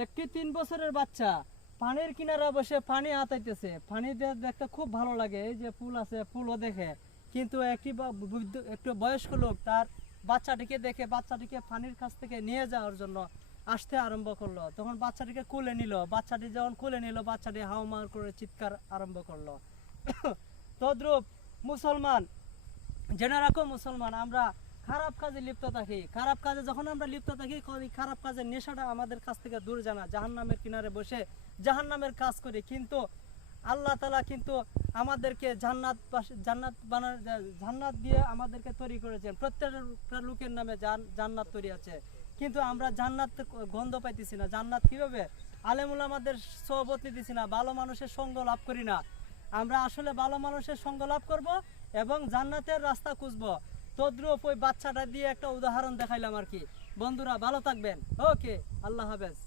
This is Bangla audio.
একটি 3 বছরের বাচ্চা পানির কিনারা বসে পানি হাতাইতেছে। পানি দেখতে খুব ভালো লাগে, এই যে ফুল আছে ফুলও দেখে। কিন্তু একটু বয়স্ক লোক তার বাচ্চাটিকে দেখে বাচ্চাটিকে পানির কাছ থেকে নিয়ে যাওয়ার জন্য আসতে আরম্ভ করলো। তখন বাচ্চাটিকে কোলে নিল। বাচ্চাটি যখন কোলে নিল, বাচ্চাটি হাউমাউ করে চিৎকার আরম্ভ করলো। তদ্রূপ মুসলমান, জেনে রাখো মুসলমান, আমরা খারাপ কাজে লিপ্ত থাকি। খারাপ কাজে যখন আমরা লিপ্ত থাকি, খারাপ কাজের নেশাটা আমাদের কাছ থেকে দূরে জানা, জাহান্নামের কিনারে বসে জাহান্নামের কাজ করি। কিন্তু আল্লাহ তাআলা কিন্তু আমাদেরকে জান্নাত দিয়ে আমাদেরকে তৈরি করেছেন। প্রত্যেকটা লোকের নামে জান্নাত তৈরি আছে, কিন্তু আমরা জান্নাত গন্ধ পাইতেছি না। জান্নাত কিভাবে? আলেম ওলামাদের সোহবত নিতেছি না, ভালো মানুষের সঙ্গ লাভ করি না। আমরা আসলে ভালো মানুষের সঙ্গ লাভ করব এবং জান্নাতের রাস্তা খুঁজবো। তদ্রূপ ওই বাচ্চাটা দিয়ে একটা উদাহরণ দেখাইলাম আর কি। বন্ধুরা ভালো থাকবেন। ওকে, আল্লাহ হাফেজ।